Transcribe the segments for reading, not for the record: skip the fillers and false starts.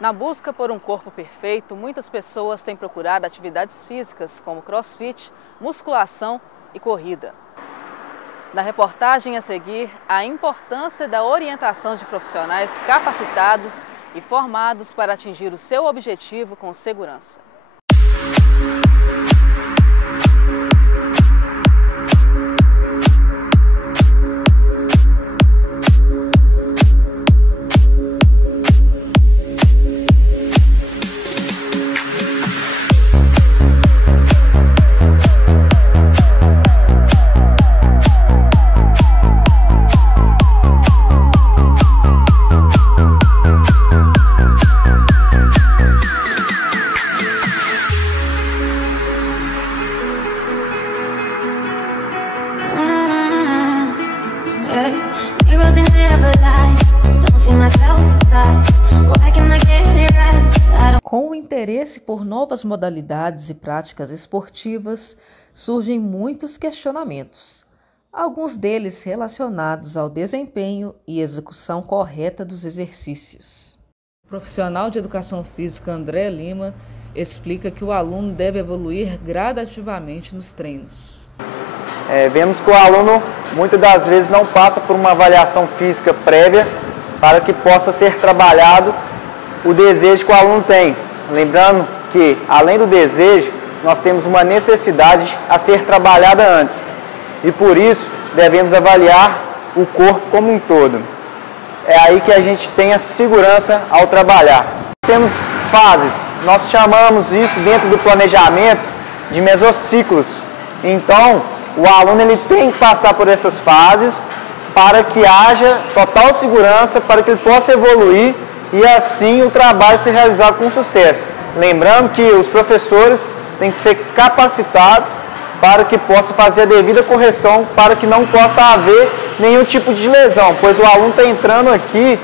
Na busca por um corpo perfeito, muitas pessoas têm procurado atividades físicas como crossfit, musculação e corrida. Na reportagem a seguir, a importância da orientação de profissionais capacitados e formados para atingir o seu objetivo com segurança. Com o interesse por novas modalidades e práticas esportivas, surgem muitos questionamentos, alguns deles relacionados ao desempenho e execução correta dos exercícios. O profissional de educação física André Lima explica que o aluno deve evoluir gradativamente nos treinos. Vemos que o aluno muitas das vezes não passa por uma avaliação física prévia para que possa ser trabalhado o desejo que o aluno tem. Lembrando que, além do desejo, nós temos uma necessidade a ser trabalhada antes. E por isso, devemos avaliar o corpo como um todo. É aí que a gente tem a segurança ao trabalhar. Temos fases, nós chamamos isso dentro do planejamento de mesociclos. Então, o aluno ele tem que passar por essas fases para que haja total segurança, para que ele possa evoluir e assim o trabalho ser realizado com sucesso. Lembrando que os professores têm que ser capacitados para que possa fazer a devida correção, para que não possa haver nenhum tipo de lesão, pois o aluno está entrando aqui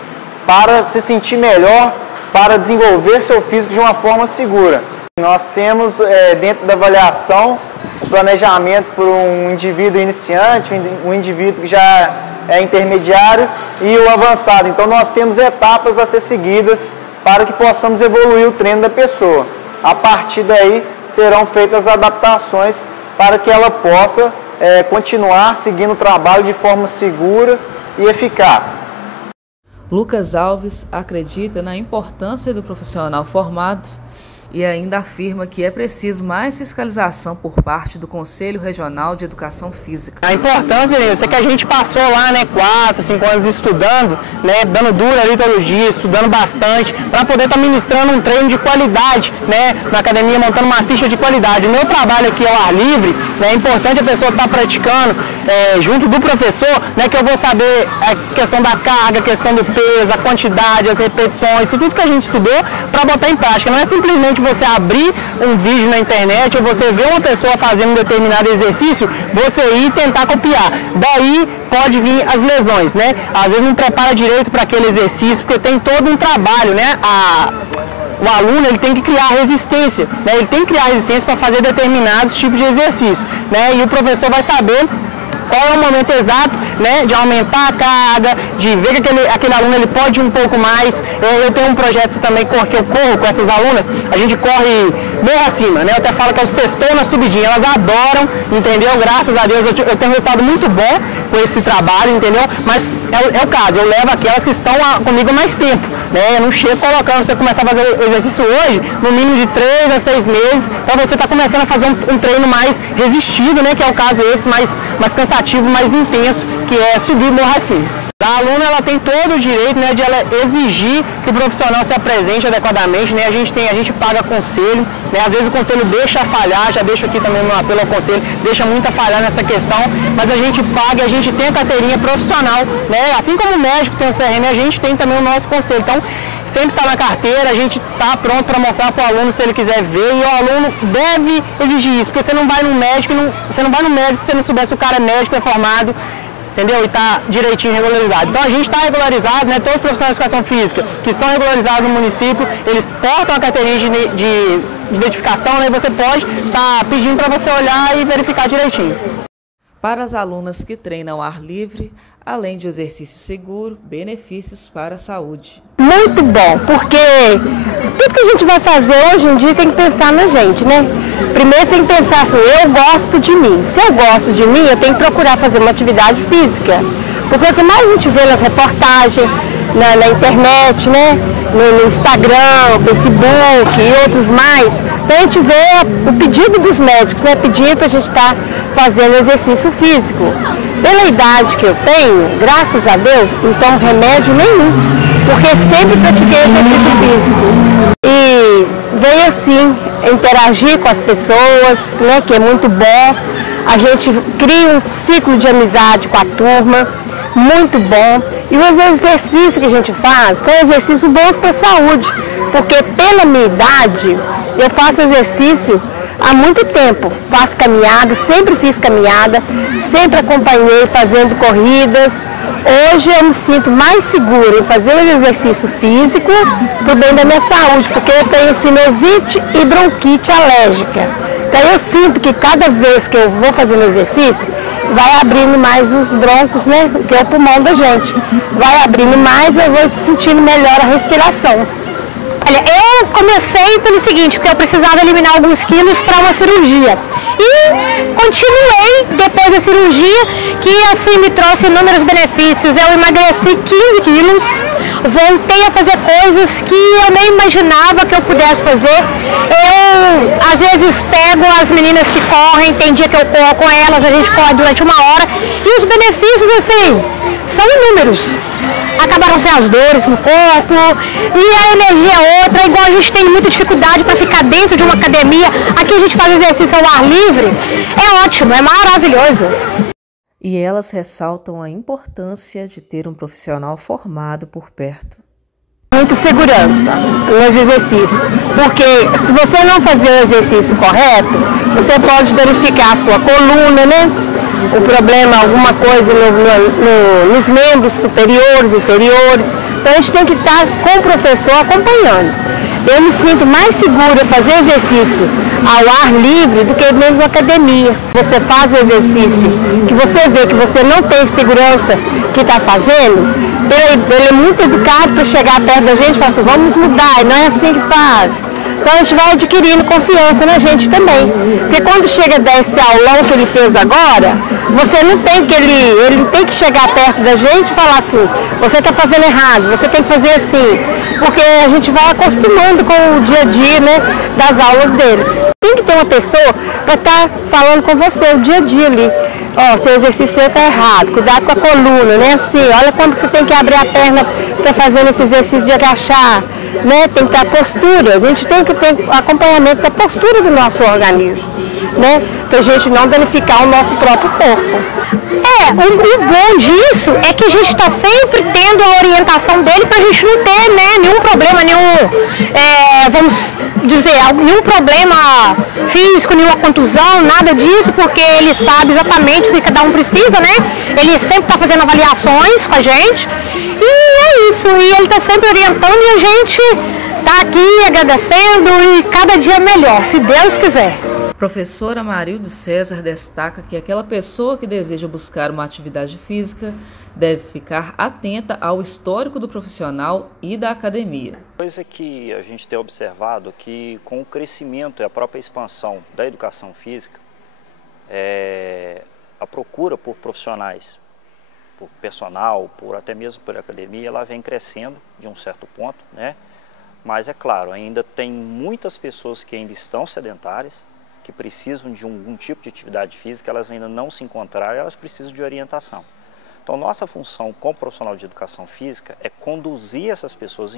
para se sentir melhor, para desenvolver seu físico de uma forma segura. Nós temos dentro da avaliação o planejamento por um indivíduo iniciante, um indivíduo que já é intermediário e o avançado. Então nós temos etapas a ser seguidas para que possamos evoluir o treino da pessoa. A partir daí serão feitas adaptações para que ela possa continuar seguindo o trabalho de forma segura e eficaz. Lucas Alves acredita na importância do profissional formado e ainda afirma que é preciso mais fiscalização por parte do Conselho Regional de Educação Física. A importância, Nilson, é que a gente passou lá, 4, 5 anos estudando, dando duro ali todo dia, estudando bastante, para poder estar ministrando um treino de qualidade, na academia, montando uma ficha de qualidade. O meu trabalho aqui ao ar livre, é importante a pessoa estar praticando junto do professor, que eu vou saber a questão da carga, a questão do peso, a quantidade, as repetições, isso tudo que a gente estudou para botar em prática. Não é simplesmente você abrir um vídeo na internet ou você ver uma pessoa fazendo um determinado exercício, você ir tentar copiar. Daí pode vir as lesões, Às vezes não prepara direito para aquele exercício, porque tem todo um trabalho, O aluno ele tem que criar resistência, Ele tem que criar resistência para fazer determinados tipos de exercício, E o professor vai saber qual é o momento exato, de aumentar a carga, de ver que aquele aluno ele pode ir um pouco mais. Eu tenho um projeto também que eu corro com essas alunas, a gente corre morro acima, Eu até falo que é o sextou na subidinha, elas adoram, entendeu? Graças a Deus eu tenho um resultado muito bom com esse trabalho, entendeu? Mas é o caso, eu levo aquelas que estão comigo há mais tempo, Eu não chego colocando, você começar a fazer exercício hoje, no mínimo de 3 a 6 meses, para você estar começando a fazer um treino mais resistido, Que é o caso esse, mais cansativo, mais intenso, que é subir morro acima. A aluna ela tem todo o direito de ela exigir que o profissional se apresente adequadamente, A gente paga conselho, Às vezes o conselho deixa falhar, já deixo aqui também meu apelo ao conselho, deixa muito a falhar nessa questão, mas a gente paga, a gente tem a carteirinha profissional, Assim como o médico tem o CRM, a gente tem também o nosso conselho. Então, sempre está na carteira, a gente está pronto para mostrar para o aluno se ele quiser ver, e o aluno deve exigir isso, porque você não vai no médico, se você não souber se o cara é médico, é formado, entendeu? E está direitinho regularizado. Então a gente está regularizado, todos os profissionais de educação física que estão regularizados no município, eles portam a carteirinha de identificação, Você pode estar pedindo para você olhar e verificar direitinho. Para as alunas que treinam ao ar livre, além de exercício seguro, benefícios para a saúde. Muito bom, porque tudo que a gente vai fazer hoje em dia tem que pensar na gente, né? Primeiro tem que pensar assim, eu gosto de mim. Se eu gosto de mim, eu tenho que procurar fazer uma atividade física. Porque o que mais a gente vê nas reportagens, na internet, né? No Instagram, Facebook e outros mais, então a gente vê o pedido dos médicos, né? Pedindo para a gente estar fazendo exercício físico. Pela idade que eu tenho, graças a Deus, não tomo remédio nenhum, porque sempre pratiquei exercício físico. E venho assim, interagir com as pessoas, né, que é muito bom. A gente cria um ciclo de amizade com a turma, muito bom. E os exercícios que a gente faz são exercícios bons para a saúde, porque pela minha idade, eu faço exercício há muito tempo, faço caminhada, sempre fiz caminhada, sempre acompanhei fazendo corridas. Hoje eu me sinto mais segura em fazer um exercício físico para o bem da minha saúde, porque eu tenho sinusite e bronquite alérgica. Então eu sinto que cada vez que eu vou fazendo exercício, vai abrindo mais os broncos, né, que é o pulmão da gente. Vai abrindo mais e eu vou sentindo melhor a respiração. Olha, eu comecei pelo seguinte, porque eu precisava eliminar alguns quilos para uma cirurgia. E continuei depois da cirurgia, que assim me trouxe inúmeros benefícios. Eu emagreci 15 quilos, voltei a fazer coisas que eu nem imaginava que eu pudesse fazer. Eu, às vezes, pego as meninas que correm, tem dia que eu corro com elas, a gente corre durante 1 hora. E os benefícios, assim, são inúmeros. Acabaram-se as dores no corpo e a energia é outra, igual a gente tem muita dificuldade para ficar dentro de uma academia, aqui a gente faz exercício ao ar livre, é ótimo, é maravilhoso. E elas ressaltam a importância de ter um profissional formado por perto. Muita segurança nos exercícios, porque se você não fazer o exercício correto, você pode danificar a sua coluna, né? O problema, alguma coisa nos membros superiores, inferiores. Então a gente tem que estar com o professor acompanhando. Eu me sinto mais segura fazer exercício ao ar livre do que mesmo na academia. Você faz o exercício que você vê que você não tem segurança que está fazendo, ele é muito educado para chegar perto da gente e falar assim, vamos mudar, não é assim que faz. Então a gente vai adquirindo confiança na gente também. Porque quando chega desse aulão que ele fez agora, você não tem que ele tem que chegar perto da gente e falar assim, você está fazendo errado, você tem que fazer assim. Porque a gente vai acostumando com o dia a dia, né, das aulas deles. Tem que ter uma pessoa para estar falando com você o dia a dia ali. Ó, seu exercício está errado, cuidado com a coluna, né? Assim, olha como você tem que abrir a perna para fazendo esse exercício de agachar, né? Tem que ter a postura, a gente tem que ter acompanhamento da postura do nosso organismo, né? Para a gente não danificar o nosso próprio corpo. O bom disso é que a gente está sempre tendo a orientação dele para a gente não ter, né, nenhum problema, vamos dizer, nenhum problema físico, nenhuma contusão, nada disso, porque ele sabe exatamente o que cada um precisa, né? Ele sempre está fazendo avaliações com a gente e é isso, e ele está sempre orientando e a gente está aqui agradecendo e cada dia melhor, se Deus quiser. Professora Marilde César destaca que aquela pessoa que deseja buscar uma atividade física deve ficar atenta ao histórico do profissional e da academia. Coisa que a gente tem observado que com o crescimento e a própria expansão da educação física, a procura por profissionais, por personal, até mesmo por academia, ela vem crescendo de um certo ponto, né? Mas é claro, ainda tem muitas pessoas que ainda estão sedentárias, que precisam de algum tipo de atividade física, elas ainda não se encontraram, elas precisam de orientação. Então, nossa função como profissional de educação física é conduzir essas pessoas,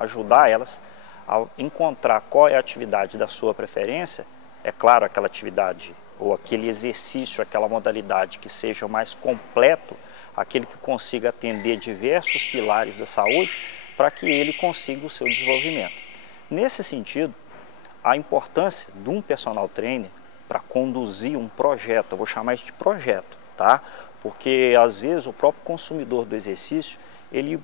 ajudar elas a encontrar qual é a atividade da sua preferência. É claro, aquela atividade ou aquele exercício, aquela modalidade que seja mais completo, aquele que consiga atender diversos pilares da saúde para que ele consiga o seu desenvolvimento. Nesse sentido, a importância de um personal trainer para conduzir um projeto, eu vou chamar isso de projeto, tá? Porque às vezes o próprio consumidor do exercício, ele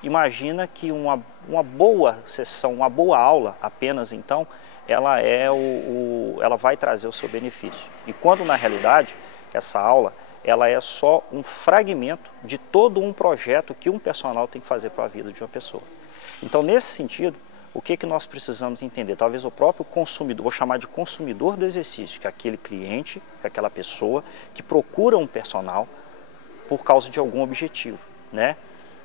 imagina que uma boa sessão, uma boa aula apenas então, ela vai trazer o seu benefício. E quando na realidade essa aula, ela é só um fragmento de todo um projeto que um personal tem que fazer para a vida de uma pessoa. Então, nesse sentido, o que nós precisamos entender? Talvez o próprio consumidor, vou chamar de consumidor do exercício, que é aquele cliente, que é aquela pessoa que procura um personal por causa de algum objetivo, né?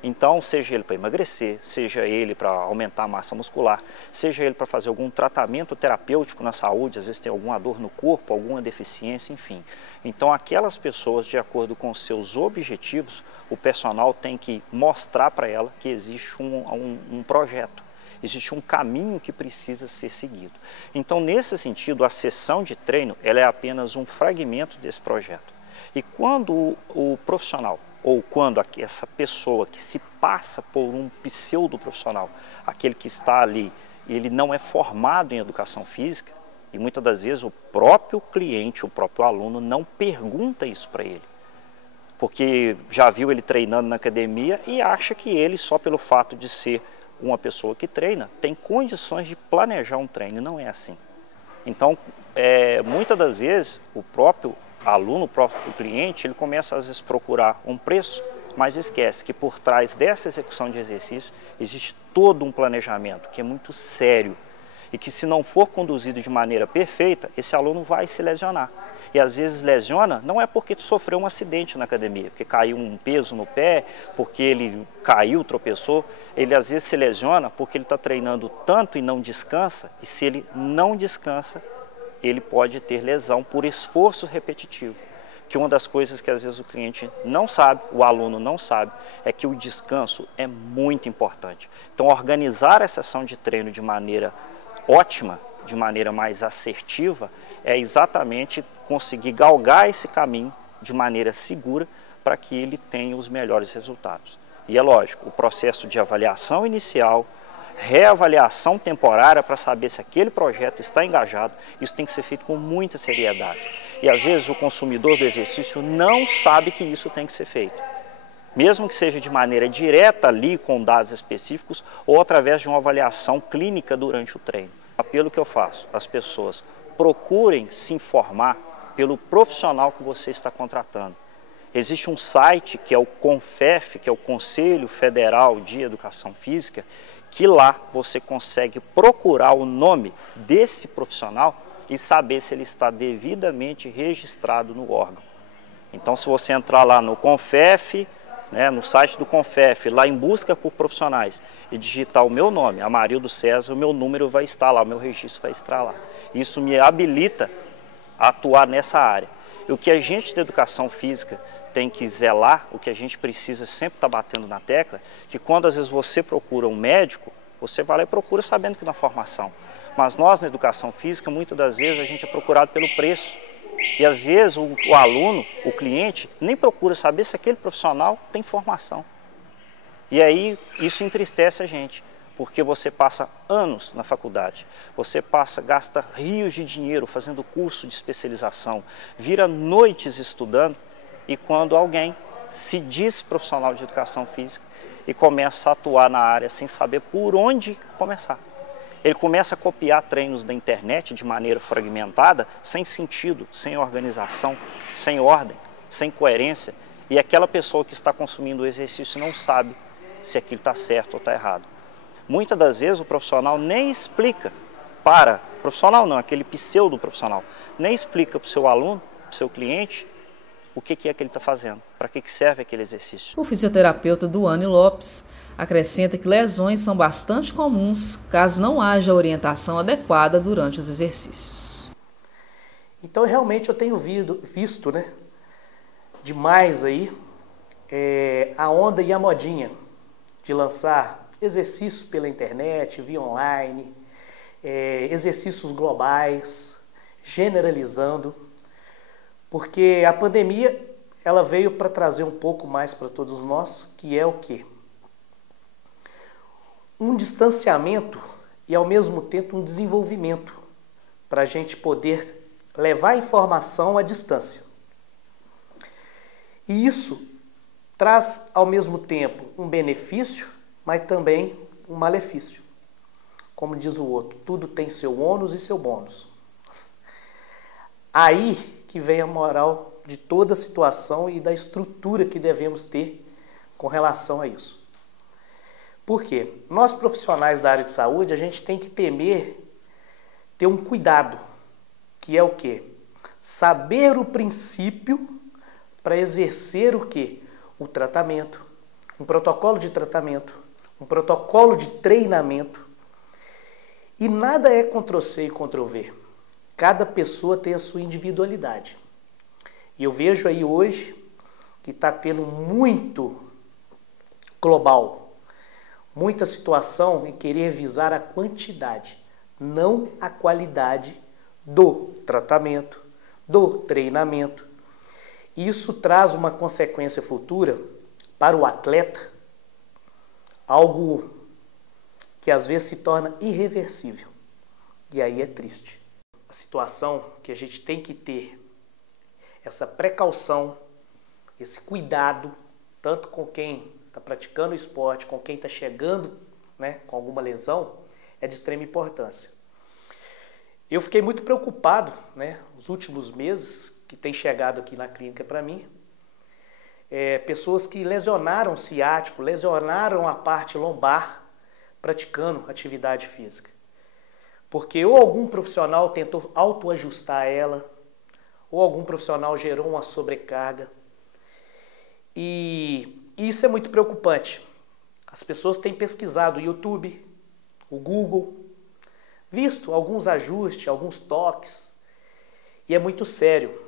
Então, seja ele para emagrecer, seja ele para aumentar a massa muscular, seja ele para fazer algum tratamento terapêutico na saúde, às vezes tem alguma dor no corpo, alguma deficiência, enfim. Então, aquelas pessoas, de acordo com seus objetivos, o personal tem que mostrar para ela que existe um projeto, existe um caminho que precisa ser seguido. Então, nesse sentido, a sessão de treino ela é apenas um fragmento desse projeto. E quando o profissional, ou quando essa pessoa que se passa por um pseudo-profissional, aquele que está ali, ele não é formado em educação física, e muitas das vezes o próprio cliente, o próprio aluno não pergunta isso para ele. Porque já viu ele treinando na academia e acha que ele, só pelo fato de ser uma pessoa que treina, tem condições de planejar um treino, e não é assim. Então, muitas das vezes, o próprio aluno, o próprio cliente, ele começa às vezes a procurar um preço, mas esquece que por trás dessa execução de exercício existe todo um planejamento que é muito sério e que, se não for conduzido de maneira perfeita, esse aluno vai se lesionar. E às vezes lesiona não é porque sofreu um acidente na academia, porque caiu um peso no pé, porque ele caiu, tropeçou. Ele às vezes se lesiona porque ele está treinando tanto e não descansa, e se ele não descansa, ele pode ter lesão por esforço repetitivo. Que uma das coisas que às vezes o cliente não sabe, o aluno não sabe, é que o descanso é muito importante. Então, organizar a sessão de treino de maneira ótima, de maneira mais assertiva, é exatamente conseguir galgar esse caminho de maneira segura para que ele tenha os melhores resultados. E é lógico, o processo de avaliação inicial, reavaliação temporária para saber se aquele projeto está engajado, isso tem que ser feito com muita seriedade. E às vezes o consumidor do exercício não sabe que isso tem que ser feito. Mesmo que seja de maneira direta ali, com dados específicos, ou através de uma avaliação clínica durante o treino. O apelo que eu faço, as pessoas procurem se informar pelo profissional que você está contratando. Existe um site que é o CONFEF, que é o Conselho Federal de Educação Física, que lá você consegue procurar o nome desse profissional e saber se ele está devidamente registrado no órgão. Então, se você entrar lá no CONFEF, no site do CONFEF, lá em busca por profissionais, e digitar o meu nome, Amarildo César, o meu número vai estar lá, o meu registro vai estar lá. Isso me habilita a atuar nessa área. E o que a gente da educação física tem que zelar, o que a gente precisa sempre estar batendo na tecla, que quando às vezes você procura um médico, você vai lá e procura sabendo que na formação. Mas nós na educação física, muitas das vezes a gente é procurado pelo preço. E às vezes o aluno, o cliente, nem procura saber se aquele profissional tem formação. E aí isso entristece a gente, porque você passa anos na faculdade, você gasta rios de dinheiro fazendo curso de especialização, vira noites estudando, e quando alguém se diz profissional de educação física e começa a atuar na área sem saber por onde começar. Ele começa a copiar treinos da internet de maneira fragmentada, sem sentido, sem organização, sem ordem, sem coerência, e aquela pessoa que está consumindo o exercício não sabe se aquilo está certo ou está errado. Muitas das vezes o profissional nem explica aquele pseudo-profissional, nem explica para o seu aluno, para o seu cliente, o que é que ele está fazendo, para que serve aquele exercício. O fisioterapeuta Duane Lopes acrescenta que lesões são bastante comuns caso não haja orientação adequada durante os exercícios. Então, realmente, eu tenho visto, demais aí a onda e a modinha de lançar exercícios pela internet, via online, exercícios globais, generalizando, porque a pandemia ela veio para trazer um pouco mais para todos nós, que é o quê? Um distanciamento e, ao mesmo tempo, um desenvolvimento para a gente poder levar a informação à distância. E isso traz, ao mesmo tempo, um benefício, mas também um malefício. Como diz o outro, tudo tem seu ônus e seu bônus. Aí que vem a moral de toda a situação e da estrutura que devemos ter com relação a isso. Por quê? Nós profissionais da área de saúde, a gente tem que ter um cuidado, que é o quê? Saber o princípio para exercer o quê? O tratamento, um protocolo de tratamento, um protocolo de treinamento. E nada é Ctrl+C e Ctrl+V. Cada pessoa tem a sua individualidade. E eu vejo aí hoje que está tendo muito global, muita situação em querer visar a quantidade, não a qualidade do tratamento, do treinamento. Isso traz uma consequência futura para o atleta, algo que às vezes se torna irreversível. E aí é triste. A situação que a gente tem que ter essa precaução, esse cuidado, tanto com quem está praticando o esporte, com quem está chegando, né, com alguma lesão, é de extrema importância. Eu fiquei muito preocupado, né, nos últimos meses que tem chegado aqui na clínica para mim, pessoas que lesionaram o ciático, lesionaram a parte lombar praticando atividade física. Porque ou algum profissional tentou autoajustar ela, ou algum profissional gerou uma sobrecarga. E isso é muito preocupante. As pessoas têm pesquisado o YouTube, o Google, visto alguns ajustes, alguns toques, e é muito sério.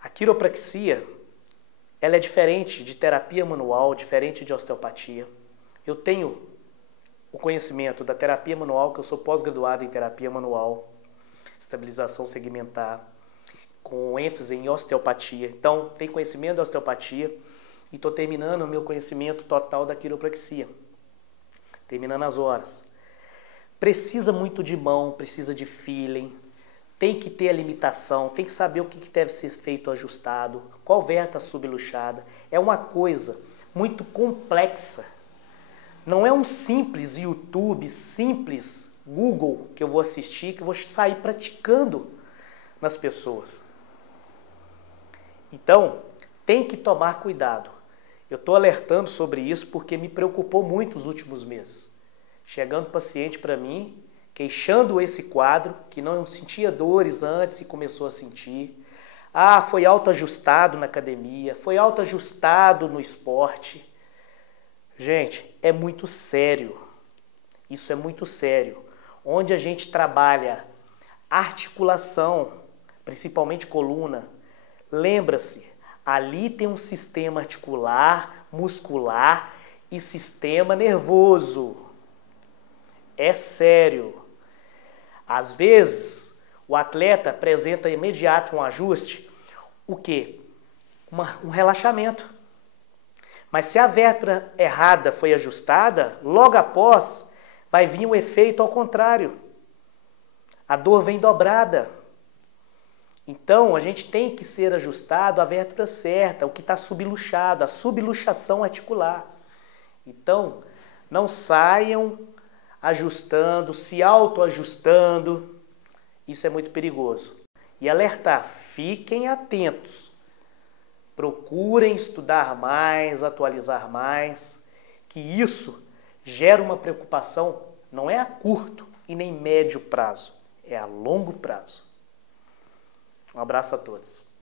A quiropraxia, ela é diferente de terapia manual, diferente de osteopatia. Eu tenho o conhecimento da terapia manual, que eu sou pós-graduado em terapia manual, estabilização segmentar, com ênfase em osteopatia. Então, tenho conhecimento da osteopatia e estou terminando o meu conhecimento total da quiropraxia. Terminando as horas. Precisa muito de mão, precisa de feeling, tem que ter a limitação, tem que saber o que deve ser feito ajustado, qual verta subluxada. É uma coisa muito complexa. Não é um simples YouTube, simples Google que eu vou assistir, que eu vou sair praticando nas pessoas. Então, tem que tomar cuidado. Eu estou alertando sobre isso porque me preocupou muito os últimos meses. Chegando paciente para mim, queixando esse quadro, que não sentia dores antes e começou a sentir. Ah, foi autoajustado na academia, foi autoajustado no esporte. Gente, é muito sério. Isso é muito sério. Onde a gente trabalha articulação, principalmente coluna, lembra-se, ali tem um sistema articular, muscular e sistema nervoso. É sério. Às vezes, o atleta apresenta imediato um ajuste, o quê? Um relaxamento. Mas se a vértebra errada foi ajustada, logo após vai vir o efeito ao contrário. A dor vem dobrada. Então, a gente tem que ser ajustado a vértebra certa, o que está subluxado, a subluxação articular. Então, não saiam ajustando, se autoajustando. Isso é muito perigoso. E alertar, fiquem atentos. Procurem estudar mais, atualizar mais, que isso gera uma preocupação, não é a curto e nem médio prazo, é a longo prazo. Um abraço a todos.